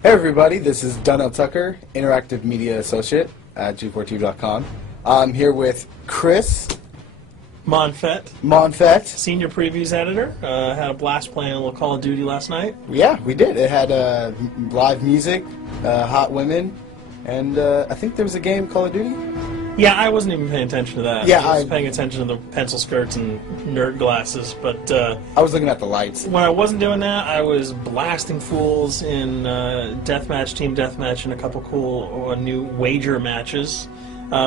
Hey everybody, this is Donnell Tucker, Interactive Media Associate at G4TV.com. I'm here with Chris Monfett, Senior Previews Editor. Had a blast playing a little Call of Duty last night. Yeah, we did. It had live music, hot women, and I think there was a game, Call of Duty? Yeah, I wasn't even paying attention to that. Yeah, I was paying attention to the pencil skirts and nerd glasses, but I was looking at the lights. When I wasn't doing that, I was blasting fools in deathmatch, team deathmatch, and a couple cool new wager matches,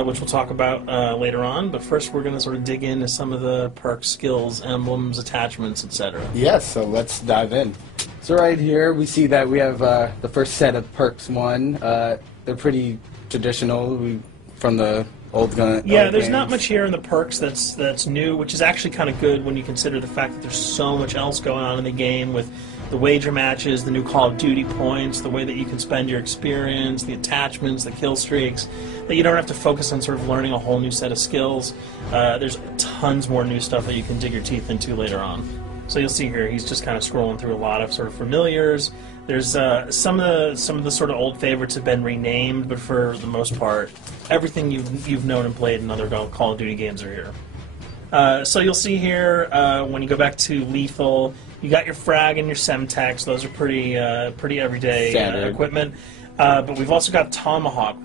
which we'll talk about later on. But first, we're going to sort of dig into some of the perks, skills, emblems, attachments, etc. Yes, so let's dive in. So right here, we see that we have the first set of perks one. They're pretty traditional from the old gun. Yeah, there's not much here in the perks that's new, which is actually kind of good when you consider the fact that there's so much else going on in the game with the wager matches, the new Call of Duty points, the way that you can spend your experience, the attachments, the kill streaks, that you don't have to focus on sort of learning a whole new set of skills. There's tons more new stuff that you can dig your teeth into later on. So you'll see here, he's just kind of scrolling through a lot of sort of familiars. There's some of the sort of old favorites have been renamed, but for the most part, everything you've known and played in other Call of Duty games are here. So you'll see here when you go back to Lethal, you got your frag and your semtex. Those are pretty everyday equipment. But we've also got Tomahawk,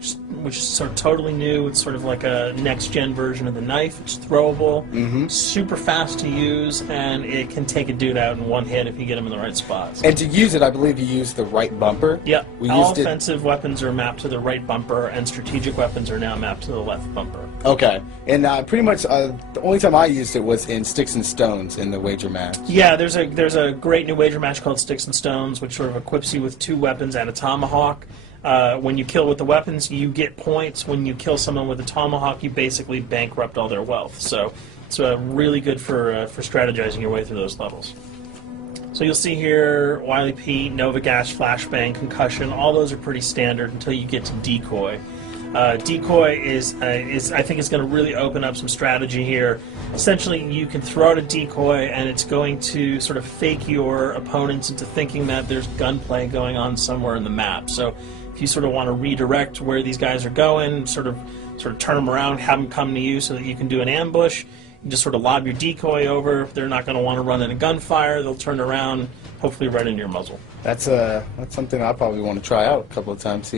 which is sort of totally new. It's sort of like a next-gen version of the knife. It's throwable, super fast to use, and it can take a dude out in one hit if you get him in the right spots. And to use it, I believe you use the right bumper. Yep. All offensive weapons are mapped to the right bumper, and strategic weapons are now mapped to the left bumper. Okay. And pretty much the only time I used it was in Sticks and Stones in the wager match. Yeah, there's a great new wager match called Sticks and Stones, which sort of equips you with 2 weapons and a tomahawk. When you kill with the weapons, you get points. When you kill someone with a tomahawk, you basically bankrupt all their wealth. So it's really good for strategizing your way through those levels. So you'll see here, Wily Pete, Nova Gas, Flashbang, Concussion, all those are pretty standard until you get to Decoy. Decoy is I think it's going to really open up some strategy here. Essentially, you can throw out a decoy, and it's going to sort of fake your opponents into thinking that there's gunplay going on somewhere in the map. So if you sort of want to redirect where these guys are going, sort of turn them around, have them come to you so that you can do an ambush, you just sort of lob your decoy over. If they're not going to want to run in a gunfire, they'll turn around, hopefully right into your muzzle. That's something I probably want to try out a couple of times.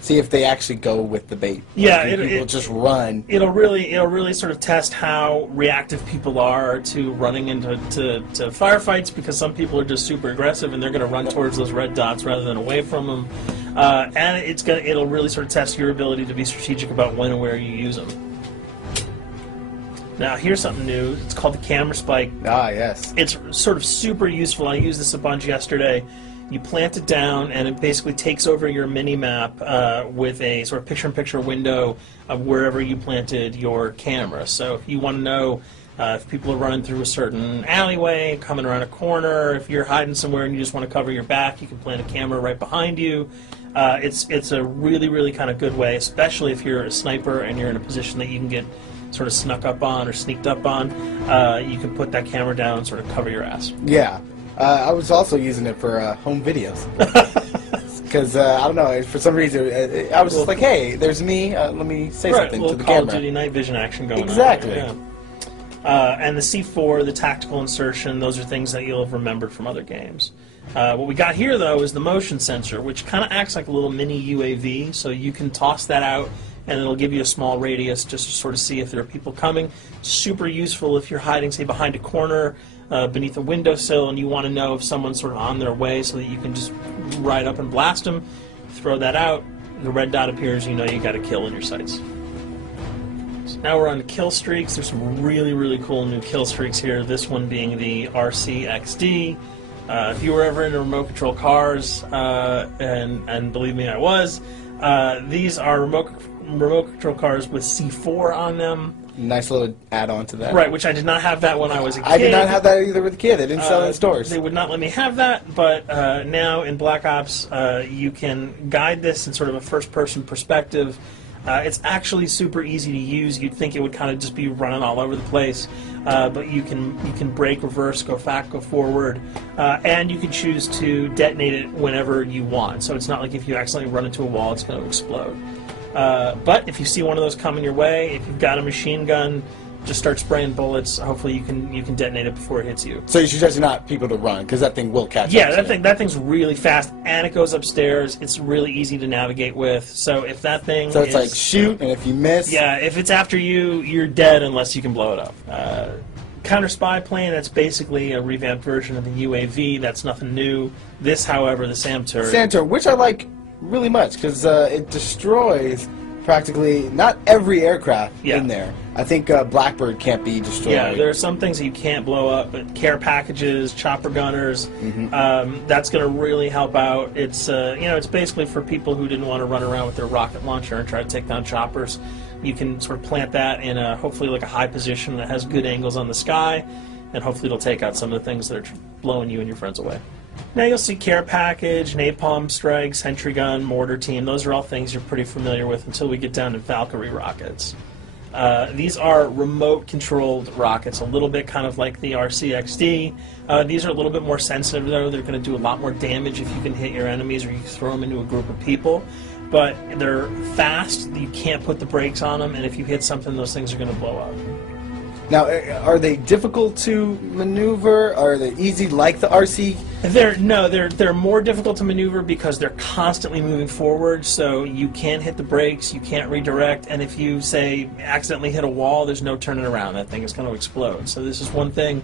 See if they actually go with the bait. Yeah, people just run. It'll really sort of test how reactive people are to running into firefights, because some people are just super aggressive and they're going to run towards those red dots rather than away from them. And it'll really sort of test your ability to be strategic about when and where you use them. Now here's something new. It's called the Camera Spike. Ah, yes. It's sort of super useful. I used this a bunch yesterday. You plant it down, and it basically takes over your mini-map with a sort of picture-in-picture window of wherever you planted your camera. So if you want to know if people are running through a certain alleyway, coming around a corner, if you're hiding somewhere and you just want to cover your back, you can plant a camera right behind you. It's a really kind of good way, especially if you're a sniper and you're in a position that you can get sort of snuck up on or sneaked up on. You can put that camera down and sort of cover your ass. Yeah. I was also using it for home videos. Because, I don't know, for some reason, I was just like, hey, there's me, let me say something to the camera. Call of Duty night vision action going on. Exactly. Yeah. And the C4, the tactical insertion, those are things that you'll have remembered from other games. What we got here, though, is the motion sensor, which kind of acts like a little mini UAV, so you can toss that out, and it'll give you a small radius just to sort of see if there are people coming. Super useful if you're hiding, say, behind a corner, beneath a windowsill, and you want to know if someone's sort of on their way so that you can just ride up and blast them. Throw that out, the red dot appears, you know you got a kill in your sights. So now we're on to kill streaks. There's some really cool new kill streaks here, this one being the RCXD. If you were ever into remote control cars, and believe me I was, these are remote control cars with C4 on them. Nice little add-on to that. Right, which I did not have that when I was a kid. I did not have that either with a kid. They didn't sell it in stores. They would not let me have that, but now in Black Ops, you can guide this in sort of a first-person perspective. It's actually super easy to use. You'd think it would kind of just be running all over the place, but you can brake, reverse, go back, go forward, and you can choose to detonate it whenever you want. So it's not like if you accidentally run into a wall, it's going to explode. But if you see one of those coming your way, if you've got a machine gun, just start spraying bullets. Hopefully you can detonate it before it hits you. So you suggest not people to run, because that thing will catch Yeah, up. that thing's really fast, and it goes upstairs. It's really easy to navigate with. So if that thing So it's like shoot, and if you miss... Yeah, if it's after you, you're dead unless you can blow it up. Counter spy plane, that's basically a revamped version of the UAV. That's nothing new. This, however, the SAM turret. SAM turret, which I like really much, because it destroys practically not every aircraft in there. I think Blackbird can't be destroyed. Yeah, there are some things that you can't blow up, but care packages, chopper gunners, that's going to really help out. It's it's basically for people who didn't want to run around with their rocket launcher and try to take down choppers. You can sort of plant that in hopefully like a high position that has good angles on the sky, and hopefully it'll take out some of the things that are blowing you and your friends away. Now you'll see care package, napalm strike, sentry gun, mortar team. Those are all things you're pretty familiar with until we get down to Valkyrie rockets. These are remote-controlled rockets, a little bit kind of like the RCXD. These are a little bit more sensitive, though. They're going to do a lot more damage if you can hit your enemies or you throw them into a group of people. But they're fast, you can't put the brakes on them, and if you hit something, those things are going to blow up. Now, are they difficult to maneuver? Are they easy like the RC? They're more difficult to maneuver because they're constantly moving forward, so you can't hit the brakes, you can't redirect, and if you, say, accidentally hit a wall, there's no turning around. That thing is going to explode. So this is one thing.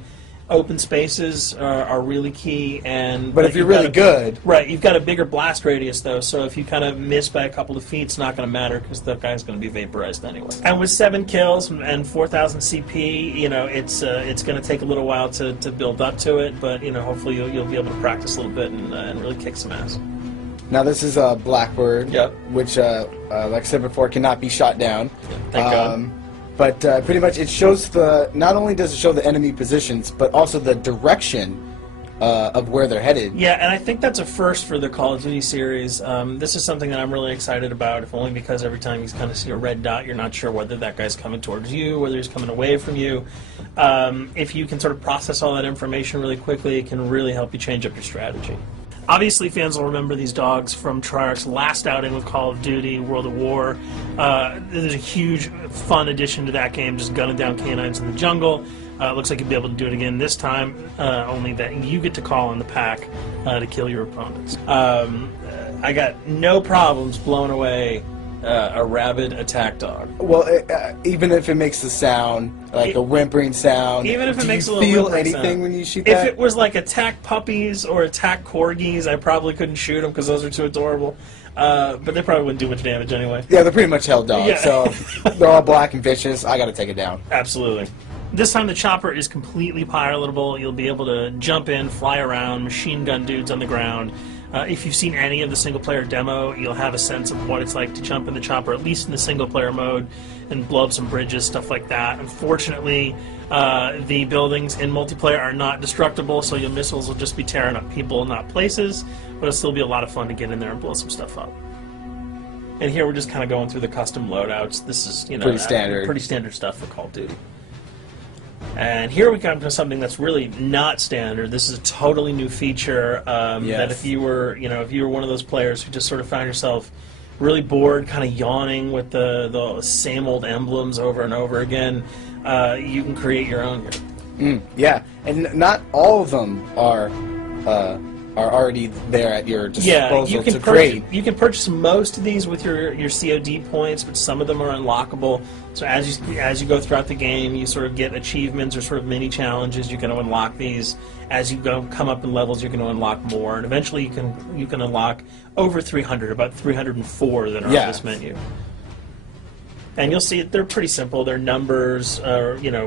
Open spaces are really key, but if you're really good, right? You've got a bigger blast radius, though, so if you kind of miss by a couple of feet, it's not going to matter because the guy's going to be vaporized anyway. And with 7 kills and 4,000 CP, it's going to take a little while to build up to it, but hopefully you'll be able to practice a little bit and really kick some ass. Now this is a Blackbird, which, like I said before, cannot be shot down. Thank God. But pretty much it shows not only does it show the enemy positions, but also the direction of where they're headed. Yeah, and I think that's a first for the Call of Duty series. This is something that I'm really excited about, if only because every time you kind of see a red dot, you're not sure whether that guy's coming towards you, whether he's coming away from you. If you can sort of process all that information really quickly, it can really help you change up your strategy. Obviously, fans will remember these dogs from Treyarch's last outing with Call of Duty, World at War. There's a huge, fun addition to that game, just gunning down canines in the jungle. Looks like you'll be able to do it again this time, only that you get to call in the pack to kill your opponents. I got no problems blowing away a rabid attack dog. Well, even if it makes the sound, like a whimpering sound, even if it makes a little feel whimpering anything sound. when you shoot If that? it was like attack puppies or attack corgis, I probably couldn't shoot them because those are too adorable. But they probably wouldn't do much damage anyway. Yeah, they're pretty much held dogs, Yeah. so they're all black and vicious. I gotta take it down. Absolutely. This time the chopper is completely pilotable. You'll be able to jump in, fly around, machine gun dudes on the ground. If you've seen any of the single-player demo, you'll have a sense of what it's like to jump in the chopper, at least in the single-player mode, and blow up some bridges, stuff like that. Unfortunately, the buildings in multiplayer are not destructible, so your missiles will just be tearing up people, not places, but it'll still be a lot of fun to get in there and blow some stuff up. And here we're just kind of going through the custom loadouts. This is, pretty standard stuff for Call of Duty. And here we come to something that's really not standard. This is a totally new feature that if you were one of those players who just sort of found yourself really bored, kind of yawning with the same old emblems over and over again, you can create your own here. Yeah, and not all of them are already there at your disposal to create. You can purchase most of these with your COD points, but some of them are unlockable. So as you go throughout the game, you sort of get achievements or sort of mini challenges. You're going to unlock these. As you come up in levels, you're going to unlock more, and eventually you can unlock over 300, about 304 that are on this menu. And you'll see they're pretty simple. They're numbers,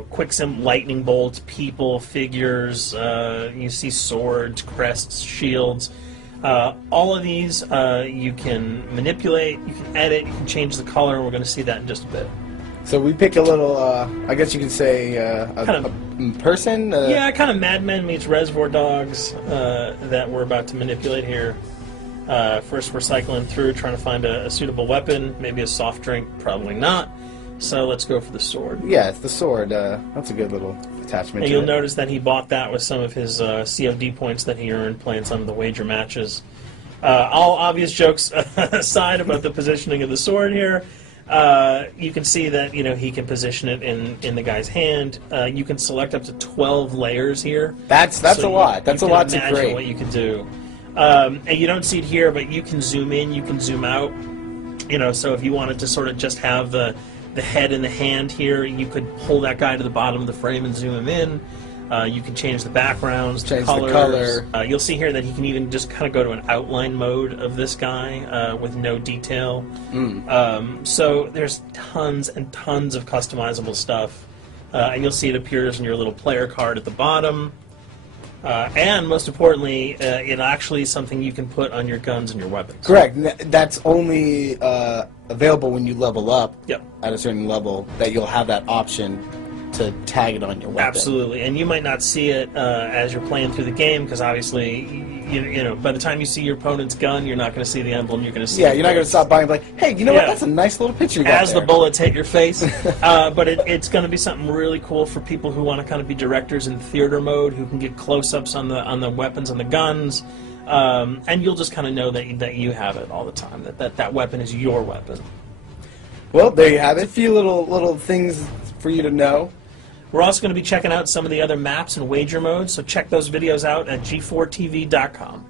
quick lightning bolts, people, figures. You see swords, crests, shields. All of these you can manipulate, you can edit, you can change the color. We're going to see that in just a bit. So we pick a little, I guess you could say, a person? Yeah, kind of Mad Men meets Reservoir Dogs that we're about to manipulate here. First, we're cycling through, trying to find a suitable weapon. Maybe a soft drink, probably not. So let's go for the sword. Yeah, it's the sword. That's a good little attachment. And to you'll it. notice that he bought that with some of his COD points that he earned playing some of the wager matches. All obvious jokes aside about the positioning of the sword here, you can see that he can position it in the guy's hand. You can select up to 12 layers here. That's a lot. That's a lot to imagine create. what you can do. And you don't see it here, but you can zoom in, you can zoom out. So if you wanted to sort of just have the head and the hand here, you could pull that guy to the bottom of the frame and zoom him in. You can change the backgrounds, Change the the colors. color. You'll see here that he can even just kind of go to an outline mode of this guy with no detail. So there's tons and tons of customizable stuff. And you'll see it appears in your little player card at the bottom. And most importantly, it actually is something you can put on your guns and your weapons. Correct. That's only available when you level up Yep. at a certain level, that you'll have that option to tag it on your weapon. Absolutely, and you might not see it as you're playing through the game, because obviously, by the time you see your opponent's gun, you're not going to see the emblem. You're going to see. Yeah, you're not going to stop by and be like, hey, you know what? Yeah. That's a nice little picture you got As there. the bullets hit your face, but it's going to be something really cool for people who want to kind of be directors in theater mode, who can get close-ups on the weapons and the guns, and you'll just kind of know that you have it all the time. That weapon is your weapon. Well, there you have it. A few little things for you to know. We're also going to be checking out some of the other maps and wager modes, so check those videos out at g4tv.com.